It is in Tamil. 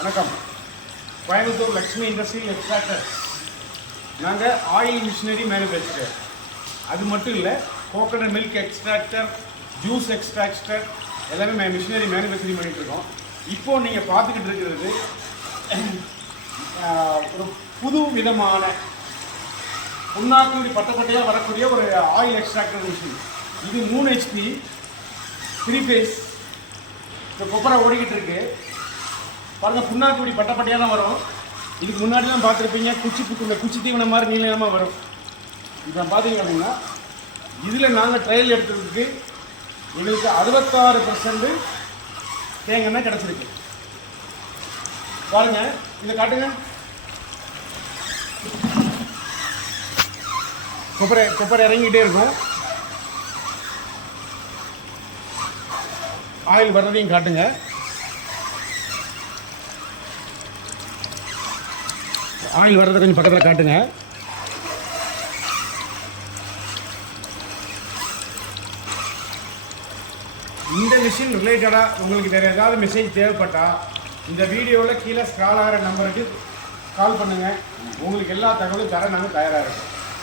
வணக்கம். கோயம்புத்தூர் லக்ஷ்மி இண்டஸ்ட்ரியல் எக்ஸ்ட்ராக்டர்ஸ். நாங்கள் ஆயில் மிஷினரி மேனுஃபேக்சரர். அது மட்டும் இல்லை, coconut milk extractor, juice extractor எல்லாமே மிஷினரி மேனுஃபேக்சரிங் பண்ணிகிட்ருக்கோம். இப்போது நீங்கள் பார்த்துக்கிட்டு இருக்கிறது ஒரு புது விதமான புண்ணாக்குடி பட்டப்பட்டையாக வரக்கூடிய ஒரு ஆயில் எக்ஸ்ட்ராக்டர் மிஷின். இது 3 HP 3 ஃபேஸ். இந்த கொப்பரை ஓடிக்கிட்டு இருக்கு பாருங்கள். புண்ணாக்குடி பட்டப்பட்டையாக தான் வரும். இதுக்கு முன்னாடிலாம் பார்த்துருப்பீங்க, குச்சி தீவனம் மாதிரி நீளமாக வரும். இப்போ பார்த்தீங்க அப்படின்னா இதில் நாங்கள் ட்ரையல் எடுத்ததுக்கு எங்களுக்கு 66% தேங்காய் கிடச்சிருக்கு. பாருங்கள், இதை காட்டுங்க. கொப்பரை இறங்கிட்டே இருக்கும். ஆயில் வர்றதையும் காட்டுங்க. ஆயில் வர்றதை கொஞ்சம் பக்கத்தில் காட்டுங்க. இந்த மிஷின் ரிலேட்டடாக உங்களுக்கு வேறு ஏதாவது மெசேஜ் தேவைப்பட்டால் இந்த வீடியோவில் கீழே ஸ்க்ரால் ஆகிற நம்பருக்கு கால் பண்ணுங்கள். உங்களுக்கு எல்லா தகவலும் தர நாங்கள் தயாராக இருக்கோம்.